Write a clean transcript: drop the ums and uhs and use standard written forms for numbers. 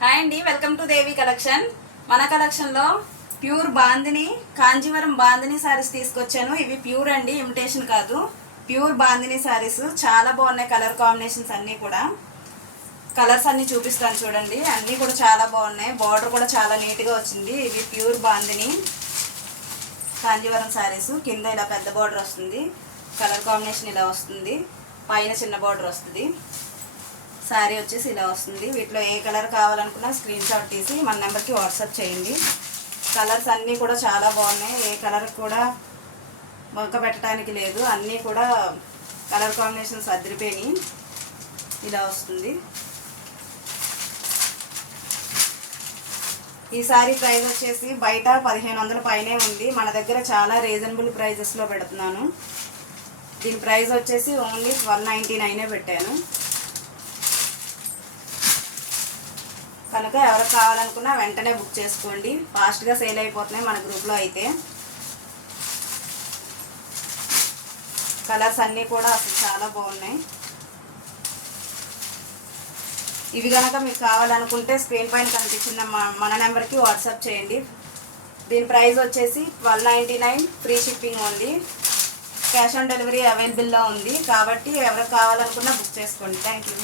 Hi అండి, welcome to Devi collection. మన కలెక్షన్లో ప్యూర్ బాందిని కాంజీవరం బాందిని శారీస్ తీసుకొచ్చాను. ఇవి ప్యూర్ అండి, ఇమిటేషన్ కాదు. ప్యూర్ బాందిని శారీస్ చాలా బాగున్నాయి. కలర్ కాంబినేషన్స్ అన్నీ కూడా, కలర్స్ అన్నీ చూపిస్తాను చూడండి. అన్నీ కూడా చాలా బాగున్నాయి. బార్డర్ కూడా చాలా నీట్గా వచ్చింది. ఇవి ప్యూర్ బాందిని కాంజీవరం శారీస్. కింద ఇలా పెద్ద బార్డర్ వస్తుంది, కలర్ కాంబినేషన్ ఇలా వస్తుంది, పైన చిన్న బార్డర్ వస్తుంది. శారీ వచ్చేసి ఇలా వస్తుంది. వీటిలో ఏ కలర్ కావాలనుకున్నా స్క్రీన్ షాట్ తీసి మన నెంబర్కి వాట్సాప్ చేయండి. కలర్స్ అన్నీ కూడా చాలా బాగున్నాయి. ఏ కలర్ కూడా మొక్క పెట్టడానికి లేదు. అన్నీ కూడా కలర్ కాంబినేషన్స్ అదిరిపోయినాయి. ఇలా వస్తుంది. ఈ శారీ ప్రైస్ వచ్చేసి బయట 1500 పైనే ఉంది. మన దగ్గర చాలా రీజనబుల్ ప్రైజెస్లో పెడుతున్నాను. దీని ప్రైస్ వచ్చేసి ఓన్లీ 1299 పెట్టాను. కనుక ఎవరికి కావాలనుకున్నా వెంటనే బుక్ చేసుకోండి. ఫాస్ట్గా సేల్ అయిపోతున్నాయి మన గ్రూప్లో అయితే. కలర్స్ అన్నీ కూడా అసలు చాలా బాగున్నాయి. ఇవి కనుక మీకు కావాలనుకుంటే స్క్రీన్ పైన కనిపించిన మన నెంబర్కి వాట్సాప్ చేయండి. దీని ప్రైస్ వచ్చేసి 1299, ఫ్రీ షిప్పింగ్ ఉంది. క్యాష్ ఆన్ డెలివరీ అవైలబుల్లో ఉంది. కాబట్టి ఎవరికి కావాలనుకున్నా బుక్ చేసుకోండి. Thank you.